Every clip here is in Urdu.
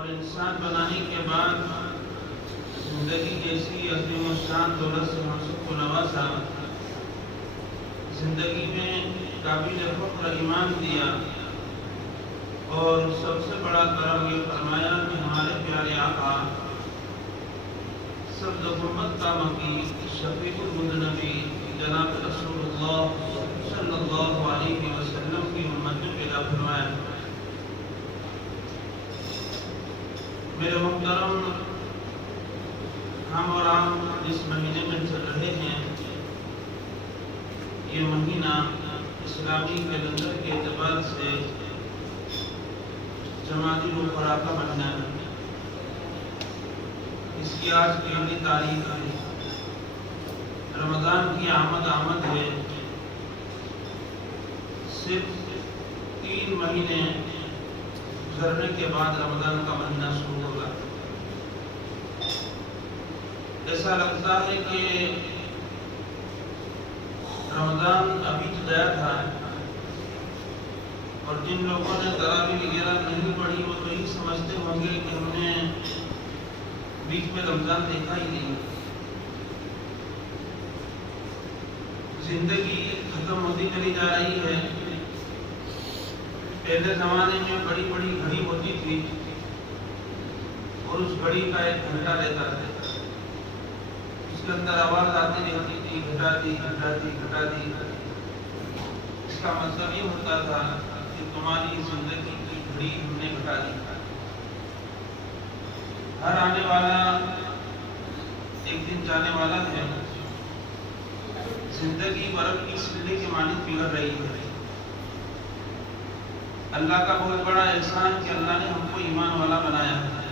اور انسان بنانے کے بعد زندگی جیسی عظیم الشان دولت سے ہم سب کو نوازا، زندگی میں قابل فخر ایمان دیا، اور سب سے بڑا کرم یہ فرمایا کہ ہمارے پیارے آقا سب امت کا مکی شفیع المذنبی جناب رسول اللہ صلی اللہ علیہ وسلم کی امت میں پیدا فرمایا۔ میرے محترم، ہم اور آپ جس مہینے میں چل رہے ہیں، یہ مہینہ اسلامی کیلنڈر کے اعتبار سے جمادی الاولیٰ کا مہینہ ہے۔ اس کی آج پہلی تاریخ ہے۔ رمضان کی آمد ہے۔ صرف 3 مہینے گزرنے کے بعد رمضان کا مہینہ شروع ہوگا۔ ایسا لگتا ہے کہ رمضان ابھی تو گیا تھا، اور جن لوگوں نے تراویح وغیرہ نہیں پڑھی وہ تو یہ سمجھتے ہوں گے کہ ہم نے بیچ میں رمضان دیکھا ہی نہیں۔ زندگی ختم ہوتی چلی جا رہی ہے۔ پہلے زمانے میں بڑی بڑی گھڑی ہوتی تھی، اور اس گھڑی کا 1 گھنٹہ رہتا تھا، اس کے اندر آواز آتی رہتی تھی، گھٹا دی گھٹا دی گھٹا دی۔ اس کا مطلب یہ ہوتا تھا کہ تمہاری زندگی کی گھڑی ہم نے گھٹا دی۔ ہر آنے والا ایک دن جانے والا ہے۔ زندگی برف کی سلے کے مانند پگھل رہی ہے۔ اللہ کا بہت بڑا احسان کہ اللہ نے ہم کو ایمان والا بنایا ہے۔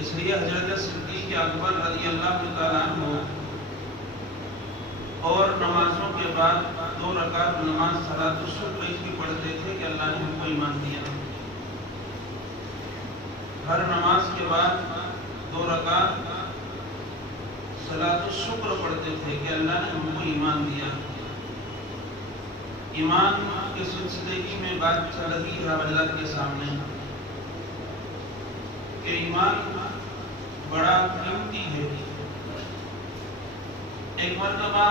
اس لیے حضرت صدیق اکبر رضی اللہ تعالیٰ عنہ اور نمازوں کے بعد 2 رکعت نماز صلاۃ الصبح کی پڑھتے تھے کہ اللہ نے ہم کو ایمان دیا۔ ہر نماز کے بعد 2 رکعت صلاۃ الشکر پڑھتے تھے کہ اللہ نے ہم کو ایمان دیا۔ ایمان کے سلسلے کی میں بات چل رہی ہے حضرات کے سامنے کہ ایمان بڑا قیمتی ہے۔ ایک مرتبہ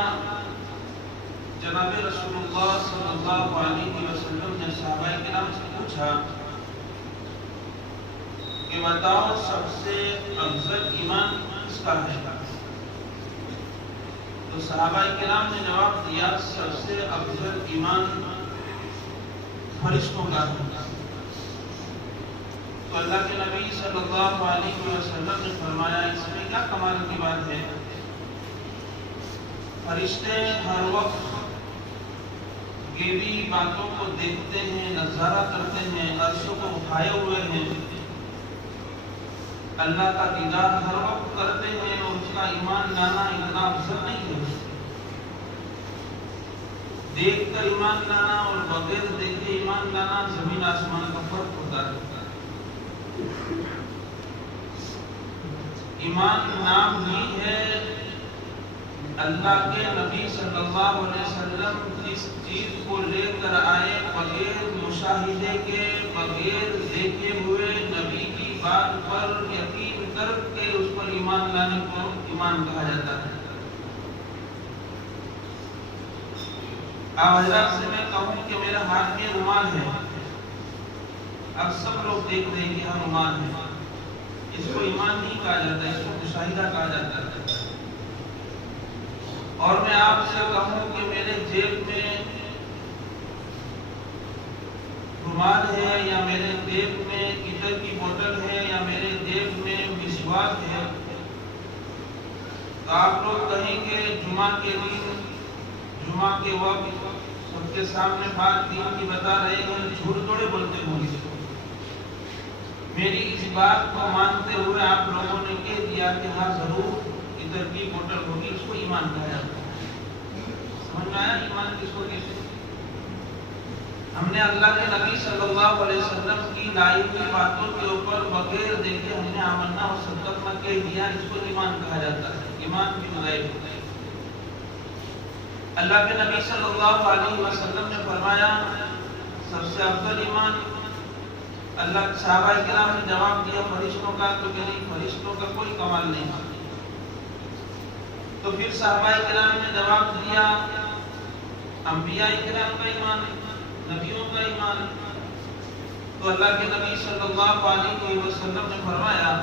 جناب رسول اللہ صلی اللہ علیہ وسلم نے صحابہ کرام سے پوچھا کہ بتاؤ سب سے افضل ایمان کس کا ہے؟ تو صحابہ کرام نے جواب دیا سب سے افضل ایمان فرشتوں کا ہے۔ تو اللہ کے نبی صلی اللہ علیہ وسلم نے فرمایا اس میں کیا کمال کی بات ہے؟ فرشتے ہر وقت غیبی باتوں کو دیکھتے ہیں، نظارہ کرتے ہیں، عرشوں کو اٹھائے ہوئے ہیں، اللہ کا دیدار ہر وقت کرتے ہیں، اور اس کا ایمان لانا اتنا افضل نہیں ہے۔ دیکھ کر ایمان لانا اور بغیر دیکھے ایمان لانا زمین آسمان کا فرق ہوتا ہے۔ ایمان نام ہی ہے اللہ کے نبی صلی اللہ علیہ وسلم جس چیز کو لے کر آئے بغیر مشاہدے کے، بغیر دیکھے ہوئے نبی کی بات پر یقین کر کے اس پر ایمان لانے کو ایمان کہا جاتا ہے۔ اب حضرات سے میں کہوں کہ میرا ہاتھ میں رومال ہے، اب سب لوگ دیکھ رہے ہیں کہ ہاں رومال ہے، اس کو ایمان نہیں کہا جاتا، اس کو مشاہدہ کہا جاتا ہے۔ اور میں آپ سے کہوں کہ میرے جیب میں رومال ہے، یا میرے جیب میں عطر کی بوتل ہے، یا میرے جیب میں مسواک ہے، تو آپ لوگ کہیں کہ جمعہ کے دن، جمعہ کے وقت سب کے سامنے بات دین کی بتا رہے ہیں، جھوٹ تھوڑے بولتے ہوں گے۔ میری اس بات کو مانتے ہوئے آپ لوگوں نے کہہ دیا کہ ہاں ضرور عطر کی بوتل ہوگی، اس کو ایمان کہا جاتا ہے۔ سمجھ میں آیا ایمان کس کو کہتے ہیں؟ ہم نے اللہ کے نبی صلی اللہ علیہ وسلم کی لائی ہوئی باتوں کے اوپر بغیر دیکھے ہم نے آمنا و صدقنا کہہ دیا، اس کو ایمان کہا جاتا ہے۔ ایمان کی مدعی اللہ کے نبی صلی اللہ علیہ وسلم نے فرمایا سب سے افضل ایمان اللہ صحابہ کرام نے جواب دیا فرشتوں کا، تو کہ نہیں، فرشتوں کا کوئی کمال نہیں. تو پھر صحابہ کرام نے جواب دیا انبیاء کرام کا ایمان، نبیوں کا ایمان. تو اللہ کے نبی صلی اللہ علیہ وسلم نے فرمایا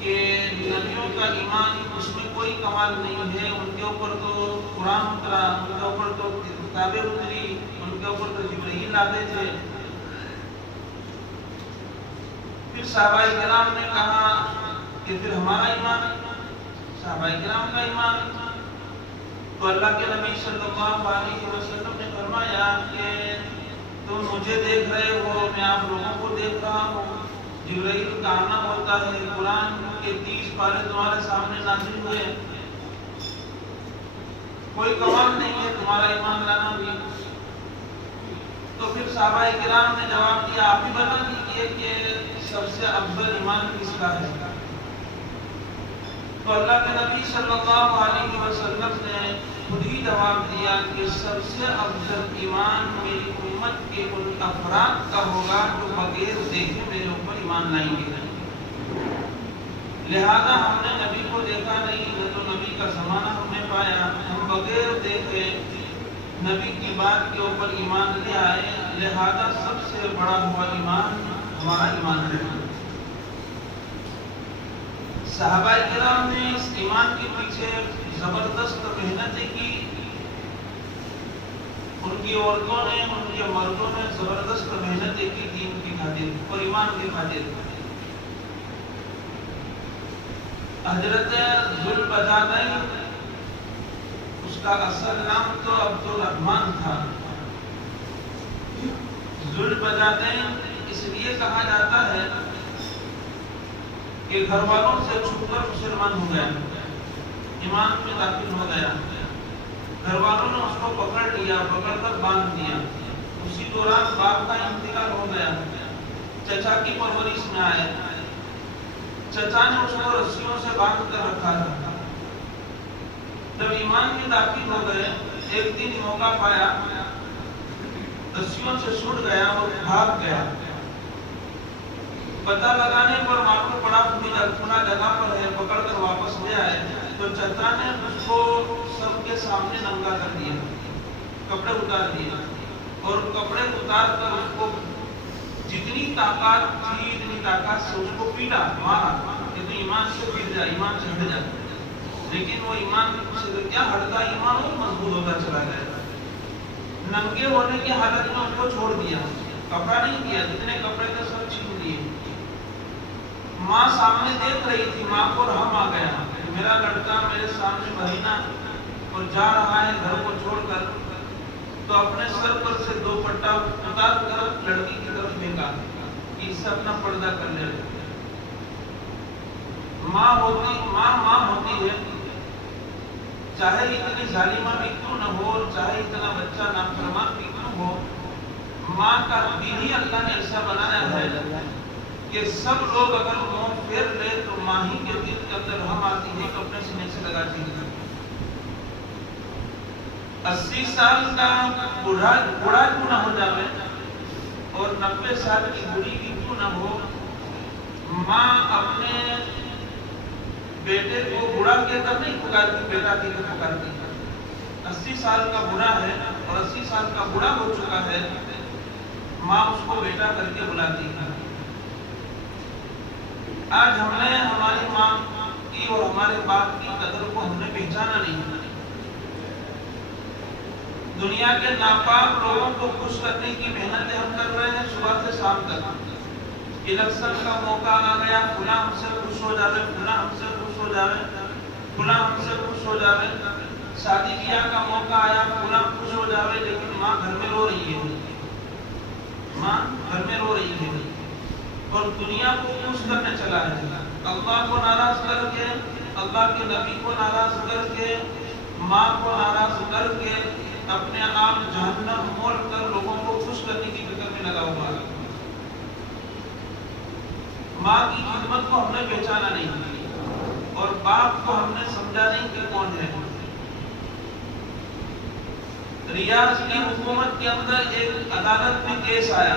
کہ نبیوں کا ایمان اس میں کوئی کمال نہیں ہے، ان کے اوپر تو قرآن اترا، ان کے اوپر تو کتابیں اتری، ان کے اوپر تو جبرائیل آتے تھے. پھر صحابہ کرام نے کہا کہ پھر ہمارا ایمان، صحابہ کرام کا ایمان. تو اللہ کے نبی صلی اللہ علیہ وسلم نے فرمایا کہ تم مجھے دیکھ رہے ہو، میں آپ لوگوں کو دیکھ رہا ہوں. جبرائیل کا آنا ہوتا ہے، قرآن کے 30 پارے تمہارے سامنے نازل ہوئے، کوئی کمال نہیں ہے تمہارا ایمان لانا بھی. تو پھر صحابہ کرام نے جواب دیا آپ ہی بتا دیجیے کہ سب سے افضل ایمان کس کا ہے. تو اللہ کے نبی صلی اللہ علیہ وسلم نے خود ہی جواب دیا کہ سب سے افضل ایمان میری امت کے ان افراد کا ہوگا جو بغیر دیکھے میرے اوپر ایمان لائیں گے. لہذا ہم نے نبی کو دیکھا نہیں، نہ تو نبی کا زمانہ ہم نے پایا، ہم بغیر دیکھے نبی کی بات کے اوپر ایمان لے آئے. لہذا سب سے بڑا ہوا ایمان ہمارا ایمان ہے. صحابہ کرام نے اس ایمان کے پیچھے زبردست محنتیں کی. ان کی عورتوں نے، ان کے مردوں نے زبردست محنتیں کی دین کی خاطر اور ایمان کی خاطر. حضرت ذوالبجاجین، اس کا اصل نام تو عبدالرحمن تھا. ذوالبجاجین اس لیے کہا جاتا ہے کہ گھر والوں سے چھپ کر مسلمان ہو گیا، ایمان میں داخل ہو گیا. گھر والوں نے اس کو پکڑ لیا، پکڑ کر باندھ دیا. اسی دوران باپ کا انتقال ہو گیا. چچا کی پرورش میں آئے. چچا نے اس کو رسیوں سے باندھ کر رکھا تھا. جب ایمان میں داخل ہو گئے، ایک دن موقع پایا، رسیوں سے چھوٹ گیا اور بھاگ گیا. پتہ لگانے پر معلوم پڑا کھلا جگہ پر ہے، پکڑ کر واپس لے آئے. تو چچا نے اس کو سب کے سامنے ننگا کر دیا، کپڑے اتار دیے، اور کپڑے اتار کر اس کو جتنی طاقت تھی اتنی طاقت سے اس کو پیٹا، مارا کہ تو ایمان سے گر جائے، ایمان سے ہٹ جائے. لیکن وہ ایمان سے کیا ہٹتا، ایمان اور مضبوط ہوتا چلا گیا. ننگے ہونے کی حالت میں اس کو چھوڑ دیا، کپڑا نہیں دیا، جتنے کپڑے تھے سب چھین لیے. ماں سامنے دیکھ رہی تھی، ماں کو رحم آ گیا، میرا لڑکا میرے سامنے بہینا اور جا رہا ہے گھر کو چھوڑ کر. تو اپنے سر پر سے دوپٹہ اتار کر لڑکی کی طرف پھینکا کہ اس سے اپنا پردہ کر لے. ماں ہوتی ہے، چاہے اتنی ظالمہ بھی کیوں نہ ہو، چاہے اتنا بچہ نافرمان بھی کیوں ہو، ماں کا دین ہی اللہ نے ایسا بنایا ہے کہ سب لوگ اگر منہ پھیر لے تو ماں ہی کے دل کے اندر رحم آتی ہے کہ اپنے سینے سے لگاتی ہے. 80 سال کا بوڑھا کیوں نہ ہو جائے اور 90 سال کی بوڑھی بھی کیوں نہ ہو، ماں اپنے بیٹے کو بوڑھا کہہ کر نہیں پکارتی، بیٹا کہہ کر پکارتی. 80 سال کا بوڑھا ہے اور 80 سال کا بوڑھا ہو چکا ہے، ماں اس کو بیٹا کر کے بلاتی ہے. آج ہم نے ہماری ماں کی اور ہمارے باپ کی قدر کو ہم نے پہچانا نہیں. دنیا کے ناپاک لوگوں کو خوش کرنے کی محنتیں ہم کر رہے ہیں صبح سے شام تک. الیکشن کا موقع آ گیا، فلاں ہم سے خوش ہو جاوے، فلاں ہم سے خوش ہو جاوے، فلاں ہم سے خوش ہو جاوے. شادی بیاہ کا موقع آیا، فلاں خوش ہو جاوے، لیکن ماں گھر میں رو رہی ہے، ماں گھر میں رو رہی ہے اور دنیا کو خوش کرنے چلا ہے. اللہ کو ناراض کر کے، اللہ کے نبی کو ناراض کر کے، ماں کو ناراض کر کے اپنے آپ جہنم موڑ کر لوگوں کو خوش کرنے کی فکر میں لگا ہوا ہے. ماں کی خدمت کو ہم نے پہچانا نہیں اور باپ کو ہم نے سمجھا نہیں کہ کون ہے. ریاض کی حکومت کے اندر ایک عدالت میں کیس آیا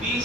20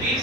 20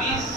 20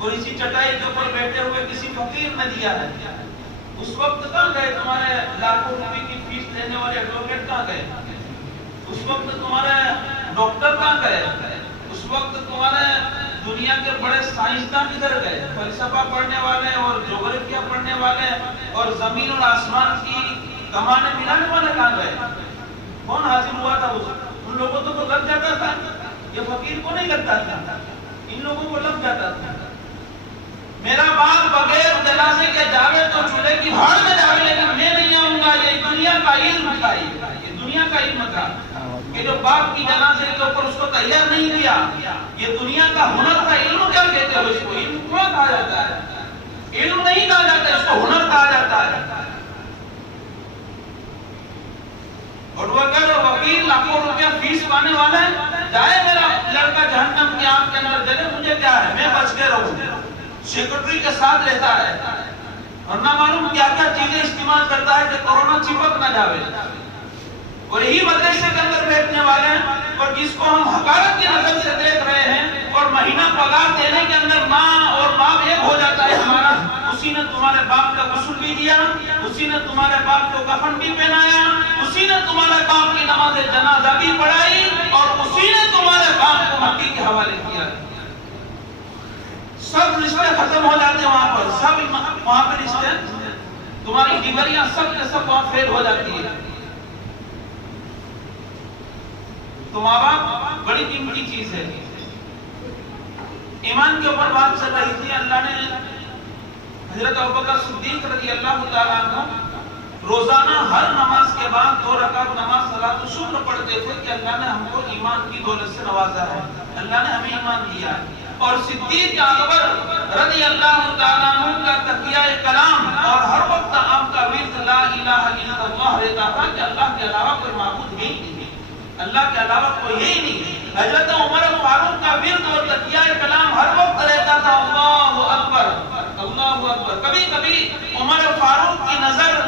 اور اسی چٹائی کے اوپر بیٹھے ہوئے کسی فقیر نے دیا ہے. اس وقت کہاں گئے تمہارے لاکھوں روپے کی فیس لینے والے ایڈوکیٹ کہاں گئے؟ اس وقت تمہارے ڈاکٹر کہاں گئے؟ اس وقت تمہارے دنیا کے بڑے سائنسداں کدھر گئے؟ فلسفہ پڑھنے والے اور جغرافیہ پڑھنے والے اور زمین اور آسمان کی کمانیں ملانے والے کہاں گئے؟ کون حاضر ہوا تھا؟ ان لوگوں تو لگ جاتا تھا. یہ فقیر کو نہیں لگتا تھا، ان لوگوں کو لگ جاتا تھا. میرا باپ بغیر جنازے کے جاوے تو چولہے کی بھاڑ میں جاوے، لیکن میں نہیں آؤں گا. یہ دنیا کا علم تھا، یہ دنیا کا علم تھا کہ جو باپ کی جنازے کے اوپر اس کو تیار نہیں کیا. یہ دنیا کا ہنر تھا. علم کیا کہتے ہو اس کو؟ علم کیا کہا جاتا ہے؟ علم نہیں کہا جاتا، اس کو ہنر کہا جاتا ہے. اور وہ اگر وکیل لاکھوں روپیہ فیس پانے والا ہے، جائے میرا لڑکا جہنم کی آگ کے اندر جلے، مجھے کیا ہے، میں بچ کے رہوں. سیکرٹری کے ساتھ لیتا ہے اور نہ معلوم کیا کیا چیزیں استعمال کرتا ہے کہ کورونا چپک نہ جاوے. اور یہی مدرسے کے اندر بیٹھنے والے ہیں اور جس کو ہم حقارت کی نظر سے دیکھ رہے ہیں اور مہینہ پگار دینے کے اندر ماں اور باپ ایک ہو جاتا ہے ہمارا. اسی نے تمہارے باپ کا غسل بھی دیا، اسی نے تمہارے باپ کو کفن بھی پہنایا، اسی نے تمہارے باپ کی نماز جنازہ بھی پڑھائی اور اسی نے تمہارے باپ کو مٹی کے حوالے کیا. سب رشتے ختم ہو جاتے ہیں وہاں پر، سب وہاں پر رشتے، تمہاری ڈگریاں سب کے سب وہاں فیل ہو جاتی ہے. تو ماں باپ بڑی قیمتی چیز ہے. ایمان کے اوپر بات چل رہی تھی. اللہ نے حضرت ابوبکر صدیق رضی اللہ تعالیٰ عنہ روزانہ ہر نماز کے بعد 2 رکعت نماز صلاۃ الشکر پڑھتے تھے کہ اللہ نے ہم کو ایمان کی دولت سے نوازا ہے، اللہ نے ہمیں ایمان دیا ہے. اور صدیق اکبر رضی اللہ تعالیٰ عنہ کا تقیہ کلام اور ہر وقت آپ کا ورد لا الہ الا اللہ رہتا تھا کہ اللہ کے علاوہ کوئی معبود ہے ہی نہیں، اللہ کے علاوہ کوئی ہے ہی نہیں. حضرت عمر فاروق کا ورد اور تقیہ کلام ہر وقت رہتا تھا اللہ اکبر اللہ اکبر. کبھی کبھی عمر فاروق کی نظر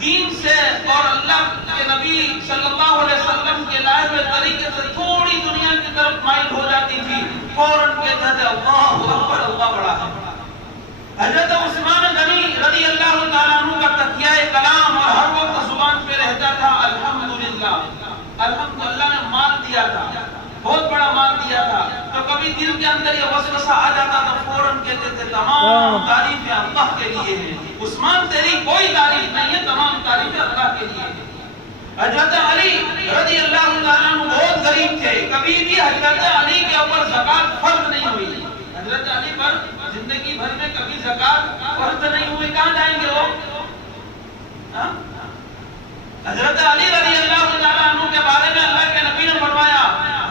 دین سے اور اللہ کے نبی صلی اللہ علیہ وسلم کے لائے ہوئے طریقے سے تھوڑی دنیا کی طرف مائل ہو جاتی تھی، فوراً کہتے تھے اللہ اکبر اللہ بڑا ہے. حضرت عثمان غنی رضی اللہ تعالیٰ عنہ کا تقیہ کلام اور ہر وقت زبان پہ رہتا تھا الحمدللہ. الحمدللہ نے مال دیا تھا، بہت بڑا مال دیا تھا. تو کبھی دل کے اندر یہ وسوسہ آ جاتا تو فوراً کہتے تھے تمام تعریفیں اللہ کے لیے ہیں، عثمان تیری کوئی تعریف نہیں ہے، تمام تعریفیں اللہ کے لیے ہیں. حضرت علی رضی اللہ تعالیٰ عنہ بہت غریب تھے، کبھی بھی حضرت علی کے اوپر زکوٰۃ فرض نہیں ہوئی. حضرت علی پر زندگی بھر میں کبھی زکوٰۃ فرض نہیں ہوئی. کہاں جائیں گے وہ؟ حضرت علی رضی اللہ تعالیٰ عنہ کے بارے میں اللہ کے نبی نے فرمایا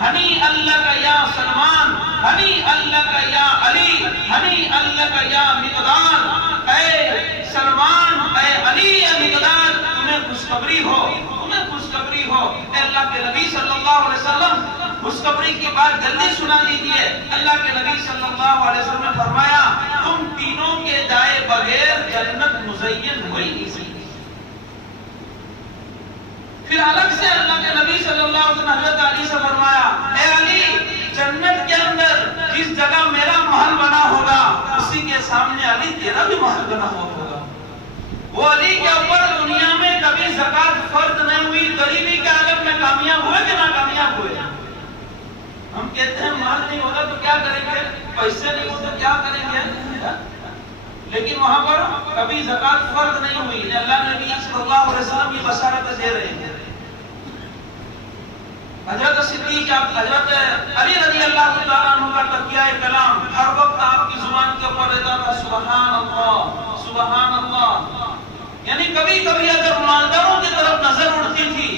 ہنی اللہ کا یا سلمان، ہنی اللہ کا یا علی، ہنی اللہ کا یا مقداد. اے سلمان، اے علی، اے مقداد، تمہیں خوشخبری ہو، تمہیں خوشخبری ہو. اے اللہ کے نبی صلی اللہ علیہ وسلم خوشخبری کی بات جلدی سنا دیجئے. اللہ کے نبی صلی اللہ علیہ وسلم نے فرمایا تم تینوں کے جائے بغیر جنت مزین ہوئی نہیں سکتی. پھر الگ سے اللہ کے نبی صلی اللہ علیہ وسلم حضرت علی سے فرمایا اے علی، جنت کے اندر جس جگہ میرا محل بنا ہوگا اسی کے سامنے علی تیرا بھی محل بنا ہوگا. وہ علی کے اوپر دنیا میں کبھی زکوٰۃ فرض نہیں ہوئی. غریبی کے عالم میں کامیاب ہوئے کہ ناکامیاب ہوئے؟ ہم کہتے ہیں مال نہیں ہوگا تو کیا کریں گے، پیسے نہیں ہو تو کیا کریں گے، لیکن وہاں پر کبھی زکوٰۃ فرض نہیں ہوئی. اللہ نبی صلی اللہ علیہ وسلم یہ بشارت دے رہے ہیں. حضرت صدیق حضرت علی رضی اللہ تعالیٰ عنہ کا تقیہ کلام ہر وقت آپ کی زبان کے اوپر رہتا تھا سبحان اللہ سبحان اللہ. یعنی کبھی کبھی اگر مالداروں کی طرف نظر اڑتی تھی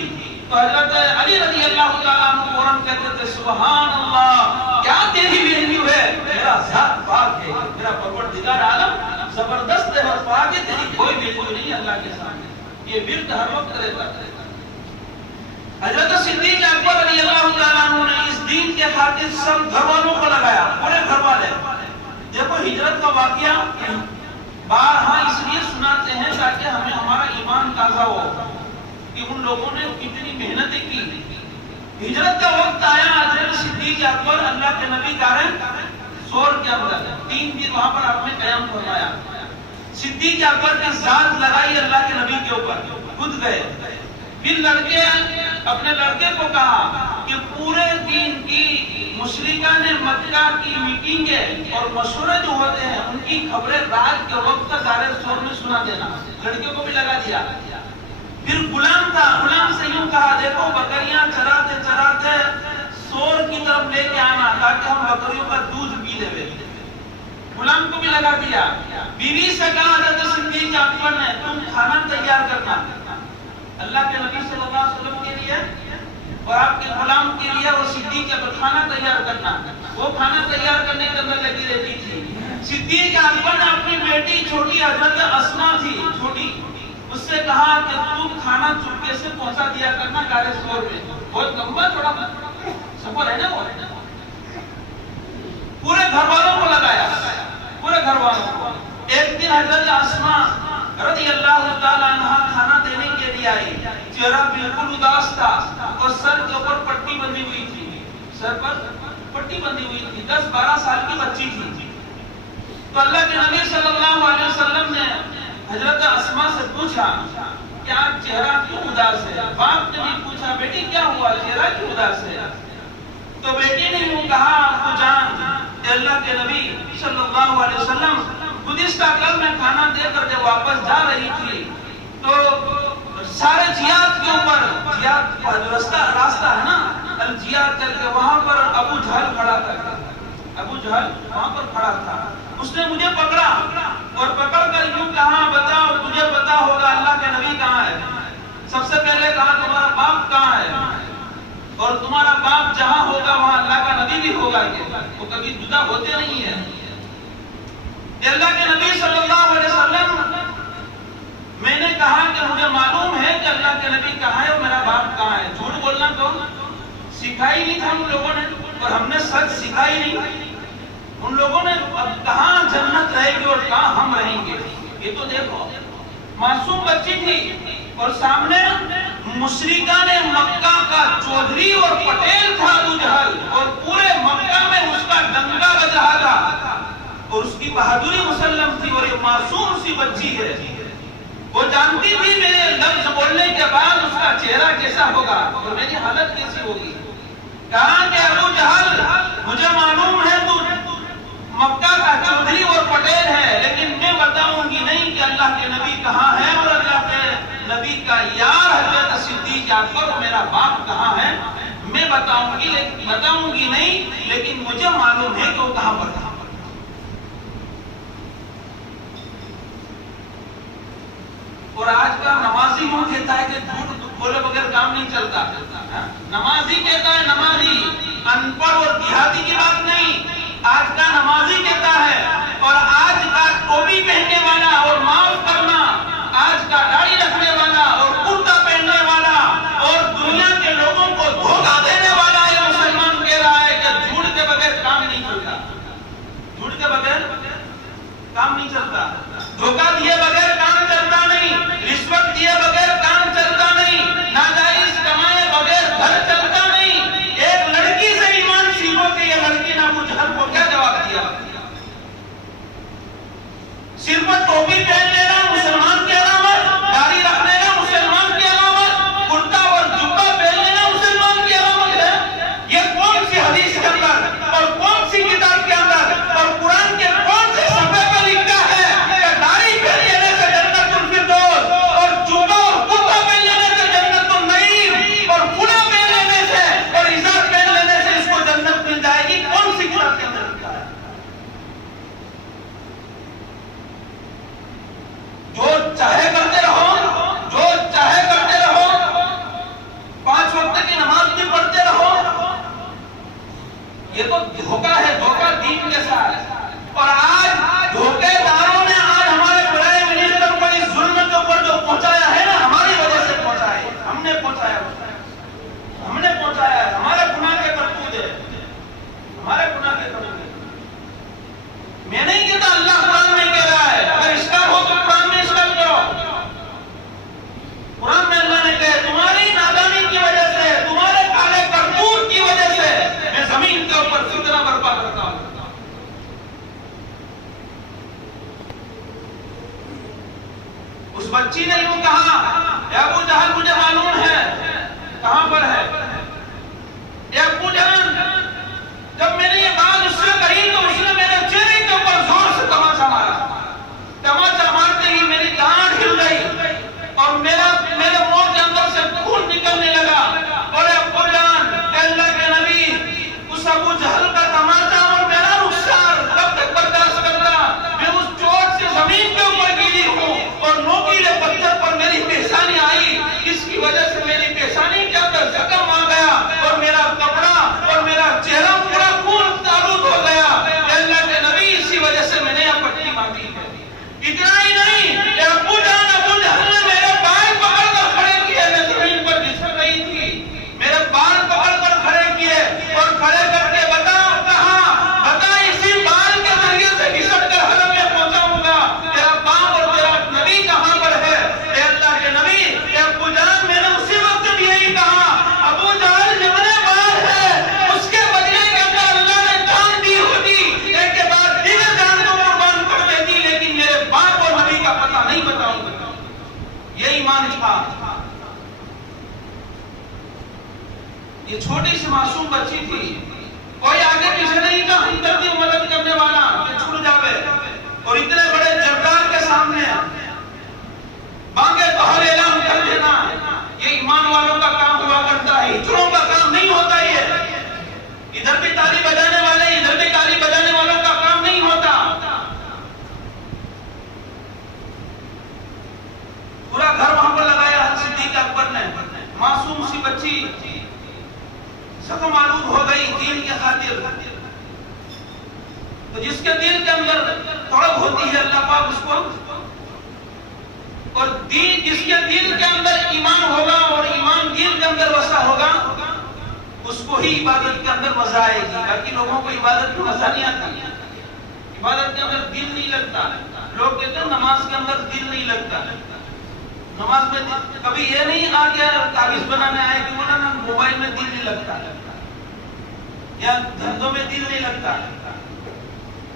تو حضرت علی رضی اللہ تعالیٰ عنہ فوراً کہتے تھے سبحان اللہ، کیا تیری ویلیو ہے، میرا ذات پاک ہے، میرا پروردگار عالم زبردست ہے اور پاک ہے، تیری کوئی ویلیو نہیں اللہ کے سامنے. یہ ورد ہر وقت رہتا تھا. حضرت صدیق اکبر رضی اللہ تعالیٰ عنہ نے اس دین کے خاطر سب گھر والوں کو لگایا، پورے گھر والے. دیکھو ہجرت کا واقعہ بارہا اس لیے سناتے ہیں تاکہ ہمیں ہمارا ایمان تازہ ہو کہ ان لوگوں نے کتنی محنتیں کی. ہجرت کا وقت آیا، حضرت صدیق اکبر اللہ کے نبی کہہ رہے سور کے اندر 3 دن وہاں پر آپ نے قیام فرمایا. صدیق اکبر کی ذات لگائی اللہ کے نبی کے اوپر, خود گئے. پھر لڑکے اپنے لڑکے کو کہا کہ پورے دین کی مشرکان مکہ کی میٹنگیں اور مشورے جو ہوتے ہیں ان کی خبریں رات کے وقت دار سور میں سنا دینا. لڑکے کو بھی لگا دیا. پھر غلام تھا, غلام سے یوں کہا دیکھو بکریاں چراتے چراتے سور کی طرف لے کے آنا تاکہ ہم بکریوں کا دودھ پی لے. غلام کو بھی لگا دیا. بیوی سے کہا حضرت صدیق اکبر نے تم کھانا تیار کرنا اللہ کے نبی صلی اللہ علیہ وسلم کے لیے اور آپ کے غلام کے لیے, اور صدیق اکبر کھانا تیار کرنا. وہ کھانا تیار کرنے کے اندر لگی رہتی تھی. صدیق اکبر نے اپنی بیٹی چھوٹی حضرت اسما تھی چھوٹی, اس سے کہا کہ تم کھانا چپکے سے پہنچا دیا کرنا غار ثور میں. بہت لمبا تھوڑا سفر ہے نا وہ. پورے گھر والوں کو لگایا, پورے گھر والوں کو. ایک دن حضرت اسما رضی اللہ تعالی عنہا کھانا دینے کے لیے آئی. چہرہ بالکل اداس تھا اور سر کے اوپر پٹی بندھی ہوئی تھی. سر پر پٹی بندھی ہوئی تھی. 10-12 سال کی بچی تھی. تو اللہ کے نبی صلی اللہ علیہ وسلم نے حضرت اسما سے پوچھا کیا چہرہ کیوں اداس ہے. باپ نے بھی پوچھا بیٹی کیا ہوا, چہرہ کیوں اداس ہے. تو بیٹی نے یوں کہا ابو جان, اللہ کے نبی صلی اللہ علیہ وسلم گزشتہ کل میں کھانا دے کر جب واپس جا رہی تھی تو سارے جیات کے اوپر, جیات راستہ ہے نا الجیات کر کے, وہاں پر ابو جہل کھڑا تھا. ابو جہل وہاں پر کھڑا تھا. اس نے مجھے پکڑا اور پکڑ کر یوں کہا بتاؤ تجھے پتا ہوگا اللہ کے نبی کہاں ہے. سب سے پہلے کہا تمہارا باپ کہاں ہے, اور تمہارا باپ جہاں ہوگا وہاں اللہ کا نبی بھی ہوگا. وہ کبھی جدا ہوتے نہیں ہیں. اللہ کے نبی صلی اللہ علیہ وسلم, میں نے کہا کہ مجھے معلوم ہے کہ اللہ کے نبی کہاں ہے اور میرا باپ کہاں ہے. جھوٹ بولنا تو سکھائی نہیں تھا ہم لوگوں نے, اور ہم نے سچ سکھائی نہیں. ان لوگوں نے اب کہاں جنت رہے گی اور کہاں ہم رہیں گے. یہ تو دیکھو معصوم بچی تھی اور سامنے مشرکان مکہ کا چودھری اور پٹیل تھا ابو جہل, اور پورے مکہ میں اس کا ڈنکا بج رہا تھا اور اس کی بہادری مسلم تھی. اور یہ معصوم سی بچی ہے, وہ جانتی تھی میرے لفظ بولنے کے بعد اس کا چہرہ کیسا ہوگا اور میری حالت کیسی ہوگی. کہا کہ ابو جہل مجھے معلوم ہے تو مکہ کا چودھری اور پٹیل ہے, لیکن میں بتاؤں گی نہیں کہ اللہ کے نبی کہاں ہے اور اللہ کے نبی کا یار حضرت صدیق اکبر اور میرا باپ کہاں ہے. میں بتاؤں گی نہیں, لیکن مجھے معلوم ہے کہ وہ کہاں پر تھا. اور آج کا نمازی یوں کہتا ہے کہ جھوٹ بولے بغیر کام نہیں چلتا. نمازی کہتا ہے, نمازی ان پڑھ اور دیہاتی کی بات نہیں, آج کا نمازی کہتا ہے. اور آج کا ٹوپی پہننے والا اور معاف کرنا, آج کا داڑھی رکھنے والا اور کرتا پہننے والا اور دنیا کے لوگوں کو دھوکہ دینے والا یہ مسلمان کہہ رہا ہے کہ جھوٹ کے بغیر کام نہیں چلتا. جھوٹ کے بغیر کام نہیں چلتا. دھوکہ دیے بغیر کام چلتا نہیں, رشوت دیے بغیر کام چلتا نہیں, ناجائز کمائے بغیر گھر چلتا نہیں. ایک لڑکی سے ایمان سیکھو کہ یہ لڑکی نے ابو جہل کو کیا جواب دیا. صرف ٹوپی پہن لینا مسلمان کی علامت, داڑھی رکھ لینا مسلمان کی علامت, کرتا اور جبہ پہن لینا مسلمان کی علامت ہے. یہ کون سی حدیث کے اندر اور کون سی کتاب کے اندر اور قرآن کے کون سے صفحے پر لکھا ہے کہ داڑھی پہن لینے سے جنت الفردوس اور جبہ اور کرتا پہن لینے سے جنت النعیم اور کھلا پہن لینے سے اور ازار پہن لینے سے اس کو جنت مل جائے گی. کون سی کتاب کے اندر لکھا ہے؟ جو چاہے کرتے رہو, جو چاہے کرتے رہو, 5 وقت کی نماز بھی پڑھتے رہو. یہ تو دھوکہ ہے, دھوکہ دین کے ساتھ. اور آج دھوکے داروں نے آج ہمارے پرائم منسٹر کو اس ظلم کے اوپر جو پہنچایا ہے نا, ہماری وجہ سے پہنچایا ہے. ہم نے پہنچایا ہے. ہمارے گناہ کے کرتوت ہے, ہمارے گناہ کے کرتوت ہے. میں نہیں کہتا, اللہ قرآن میں کہہ رہا ہے, اگر اسلام ہو تو قرآن میں اسلام کرو. قرآن میں اللہ نے کہا تمہاری نادانی کی وجہ سے, تمہارے کالے کرتوت کی وجہ سے میں زمین کے اوپر فتنہ برپا کرتا ہوں. اس بچی نے یوں کہا اے ابو جہل مجھے معلوم ہے کہاں پر ہے. اے ابو جہل جب میں نے یہ بات اس سے کہی تو اس نے میرے چہرے کے اوپر زور سے تماچا مارا. تماچا مارتے ہی میری داڑھ ہل گئی اور میرے منہ کے اندر سے خون نکلنے لگا. اور ابو جان اے اللہ کے نبی اس ابو جہل کا تماچا اور میرا رخسار کب تک برداشت کرتا. میں اس چوٹ سے زمین کے اوپر گری ہوں اور نوکیلے پتھر پر میری پیشانی آئی. اس کی وجہ سے میری پیشانی کے اندر زخم آ گیا اور میرا کپڑا اور میرا چہرہ پورا خون تالود ہو گیا. اے اللہ کے نبی اسی وجہ سے میں نے یہ پٹی باندھی ہے. اتنا ہی نہیں کہ ابو جان ابو جہل نے میرے بال پکڑ کر کھڑے کیے. میں زمین پر گھسٹ رہی تھی. میرے بال پکڑ کر کھڑے کیے اور کھڑے کر کے بتا اسی بال کے ذریعے سے گھسٹ کر حرم میں پہنچاؤں گا. تیرا باپ اور تیرا نبی کہاں پر ہے؟ اے اللہ کے نبی اے ابو جان میں نے اسی وقت بھی یہی کہا ابو جہل جتنے بال ہے اس کے بدلے کے اندر اللہ نے جان دی ہوتی ایک کے بعد دیگر جان کو قربان کر دیتی لیکن میرے باپ اور نبی کا پتہ نہیں بتاؤں گا. یہ ایمان تھا. یہ چھوٹی سی معصوم بچی تھی. کوئی آگے پیچھے نہیں تھا ہمدردی مدد کرنے والا کہ چھوڑ جاوے. اور اتنے بڑے جبار کے سامنے مانگے تو ہر اعلان کر دینا یہ ایمان والوں کا کام ہوا کرتا ہے. ہجڑوں کا کام نہیں ہوتا. یہ ادھر بھی تالی بجانے والے ادھر بھی تالی بجانے والوں کا کام نہیں ہوتا. پورا گھر وہاں پر لگایا صدیق اکبر نے. معصوم سی بچی زخم آلود ہو گئی دین کے خاطر. تو جس کے دل کے اندر تڑپ ہوتی ہے اللہ پاک اس کو اور جس کے دل کے اندر ایمان ہوگا اور ایمان دل کے اندر وسا ہوگا اس کو ہی عبادت کے اندر مزہ آئے گی. باقی لوگوں کو عبادت میں مزہ نہیں آتا. عبادت کے اندر دل نہیں لگتا. لوگ کہتے ہیں نماز کے اندر دل نہیں لگتا. نماز میں کبھی یہ نہیں آ گیا تعویذ بنانے آئے کہ مولانا موبائل میں دل نہیں لگتا یا دھندوں میں دل نہیں لگتا.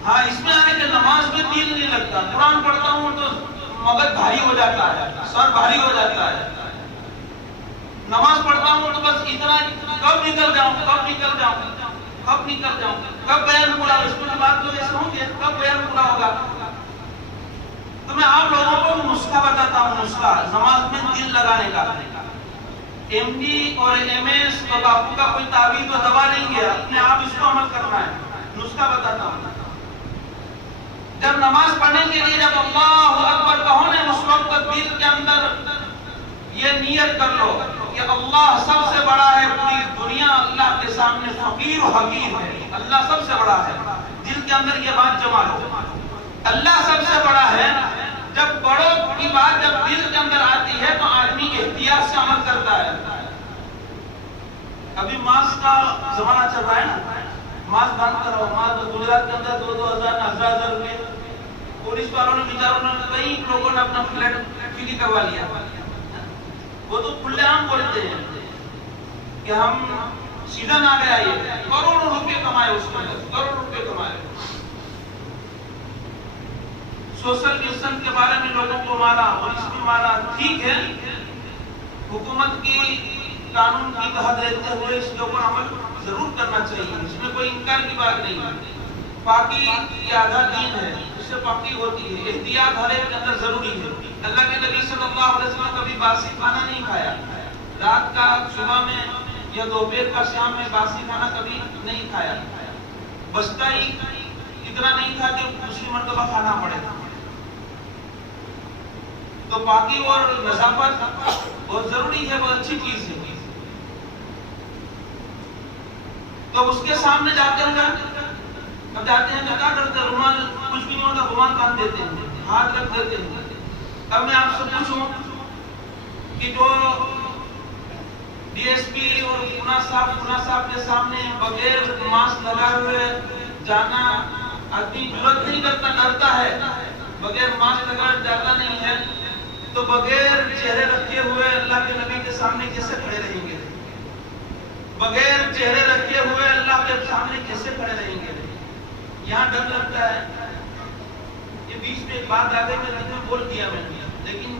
ہاں اس میں آئے کہ نماز میں دل نہیں لگتا. قرآن پڑھتا ہوں تو مغز بھاری ہو جاتا ہے سر بھاری ہو جاتا ہے. نماز پڑھتا ہوں تو بس اتنا کب نکل جاؤں کب بیان پورا. اس کو بات تو ایسے ہوں گے کب بیان پورا ہوگا. تو میں آپ لوگوں کو نسخہ بتاتا ہوں. نسخہ نماز میں دل لگانے کا. ایم ڈی اور ایم ایس اور باپو کا کوئی تعویذ و دوا نہیں ہے. اپنے آپ اس کو عمل کرنا ہے. نسخہ بتاتا ہوں. جب نماز پڑھنے کے لیے جب اللہ اکبر کہو نا اس وقت دل کے اندر یہ نیت کر لو کہ اللہ سب سے بڑا ہے. پوری دنیا اللہ کے سامنے فقیر و حقیر ہے. اللہ سب سے بڑا ہے. دل کے اندر یہ بات جما لو اللہ سب سے بڑا ہے. جب بڑوں کی بات جب دل کے اندر آتی ہے تو آدمی احتیاط سے عمل کرتا ہے. ابھی ماسک کا زمانہ چل رہا ہے نا. ماسک بند کراؤ. ماسک گجرات کے اندر 2,000 روپے پولیس والوں نے بیچاروں نے کئی لوگوں نے اپنا فلیٹ فری کروا لیا. وہ تو کھلے عام بولتے ہیں کہ ہم سیزن آ گیا یہ کروڑوں روپے کمائے. اس میں کروڑوں روپے کمائے. سوشل ڈسٹنس کے بارے میں لوگوں کو مارا اور اس میں مارا. ٹھیک ہے حکومت کی قانون کی تحت رہتے ہوئے اس کے اوپر عمل ضرور کرنا چاہیے. اس میں کوئی انکار کی بات نہیں ہے. پاکی یہ آدھا دین ہے. اس سے پاکی ہوتی ہے. احتیاط ہر ایک کے اندر ضروری ہے. اللہ کے نبی صلی اللہ علیہ وسلم کبھی باسی کھانا نہیں کھایا. رات کا صبح میں یا دوپہر کا شام میں باسی کھانا کبھی نہیں کھایا. بچتا ہی اتنا نہیں تھا کہ دوسری مرتبہ کھانا پڑے. تو پاکی اور نظافت بہت ضروری ہے. بہت اچھی چیز ہے. تو اس کے سامنے جاتے ہیں اب جاتے ہیں تو کیا کرتے ہیں. رومال کچھ بھی نہیں ہوتا رومال باندھ دیتے ہیں. ہاتھ رکھ دیتے ہیں. اب میں آپ سے پوچھوں کہ جو ڈی ایس پی اور پونا صاحب کے سامنے بغیر ماسک لگائے ہوئے جانا آدمی جرأت نہیں کرتا. ڈرتا ہے. بغیر ماسک لگائے جاتا نہیں ہے تو بغیر چہرے رکھے ہوئے اللہ کے نبی کے سامنے کیسے کھڑے رہیں گے. بغیر چہرے رکھے ہوئے اللہ کے سامنے کیسے کھڑے رہیں گے. یہاں ڈر لگتا ہے. یہ بیچ میں ایک بات آ گئی میں بول دیا میں نے لیکن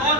2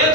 1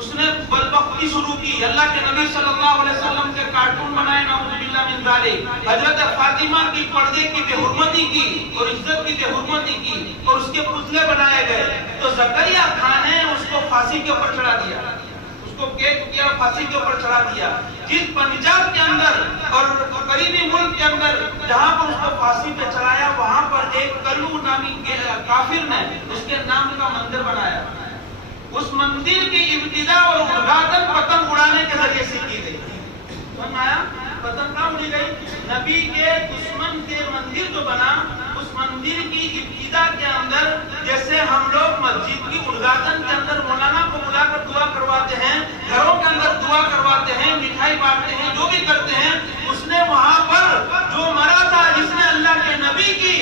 اس نے بدبختی شروع کی، اللہ کے نبی صلی اللہ علیہ وسلم کے کارٹون بنائے، نعوذ باللہ من ذالک، حضرت فاطمہ کی پردے کی بے حرمتی کی اور عزت کی بے حرمتی کی اور اس کے پتلے بنائے گئے، تو زکریا خان نے اس کو پھانسی کے اوپر چڑھا دیا، اس کو قید کیا، پھانسی کے اوپر چڑھا دیا۔ جس پنجاب کے اندر اور قریبی ملک کے اندر جہاں پر اس کو پھانسی پہ چڑھایا، وہاں پر ایک کلو نامی کافر نے اس کے نام کا مندر بنایا۔ اس مندر کی ابتدا اور ادھاٹن پتنگ اڑانے کے ذریعے سے کی گئی۔ سمجھ آیا؟ پتنگ کہاں اڑی گئی؟ نبی کے دشمن کے مندر جو بنا، اس مندر کی ابتدا کے اندر جیسے ہم لوگ مسجد کی ادھاٹن کے اندر مولانا کو بلا کر دعا کرواتے ہیں، گھروں کے اندر دعا کرواتے ہیں، مٹھائی بانٹتے ہیں، جو بھی کرتے ہیں، اس نے وہاں پر جو مرا تھا، جس نے اللہ کے نبی کی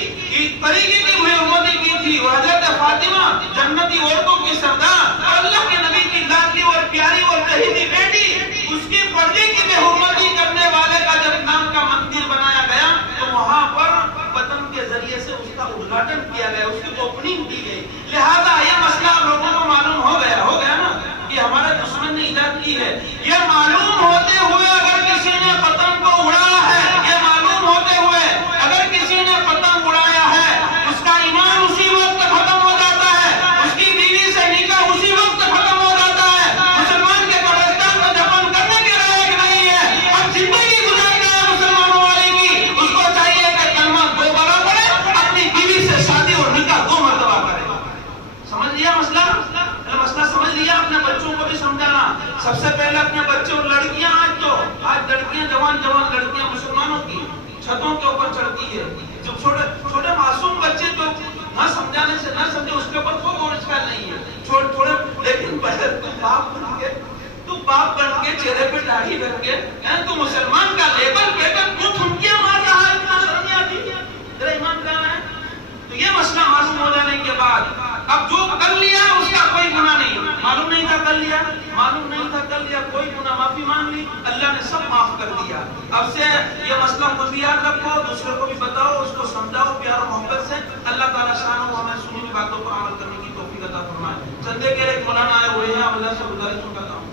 طریقے کی بے حرمتی کی تھی، وہ حضرت فاطمہ جنتی عورتوں کی سردار اور اللہ کے نبی کی لاڈلی اور پیاری اور چہیتی بیٹی، اس کی پردے کی بے حرمتی کرنے والے کا جب نام کا مندر بنایا گیا تو وہاں پر پتنگ کے ذریعے سے اس کا ادھاٹن کیا گیا، اس کی اوپننگ کی گئی۔ لہذا یہ مسئلہ لوگوں کو معلوم ہو گیا نا کہ ہمارے دشمن نے ایجاد کی ہے۔ یہ معلوم ہوتے ہوئے اگر کسی نے پتنگ کو اڑایا ہے، یہ معلوم ہوتے ہوئے اگر کسی نے پتنگ اڑایا ہے، اس کا ایمان اسی وقت ختم ہو جاتا ہے، اس کی بیوی سے نکاح اسی وقت ختم ہو جاتا ہے، مسلمان کے قبرستان کو دفن کرنے کے لائق نہیں ہے، اب زندگی گزار گیا مسلمانوں والے کی، اس کو چاہیے کہ کلمہ دو بار پڑھے، اپنی بیوی سے شادی اور نکاح 2 مرتبہ کرے۔ سمجھ لیا مسئلہ؟ مسئلہ سمجھ لیا؟ اپنے بچوں کو بھی سمجھانا، سب سے پہلے اپنے بچے اور لڑکیاں، آج لڑکیاں جوان لڑکیاں مسلمانوں کی چھتوں کے اوپر چڑھتی ہے، جو چھوٹے معصوم بچے جو نہ سمجھانے سے نہ سمجھے، اس کے اوپر کوئی غور نہیں ہے، چھوڑے، لیکن پہلے تو باپ بن کے چہرے پہ داڑھی رکھ کے تو مسلمان کا لیبل کہہ کر کیوں تھمکیاں مار رہا ہے؟ اتنا شرم نہیں آتی؟ تیرا ایمان کہاں ہے؟ تو یہ مسئلہ معلوم ہو جانے کے بعد اب جو کر لیا اس کا کوئی گناہ نہیں، معلوم نہیں تھا کر لیا، معلوم نہیں تھا کر لیا، کوئی گناہ، معافی مانگ لی، اللہ نے سب معاف کر دیا۔ اب سے یہ مسئلہ خود بھی یاد رکھو، دوسرے کو بھی بتاؤ، اس کو سمجھاؤ پیار و محبت سے۔ اللہ تعالیٰ شان و ہمیں سنی باتوں پر عمل کرنے کی توفیق عطا فرمائے۔ چندے کے ایک مولانا آئے ہوئے ہیں، اللہ سے گزارش کرتا ہوں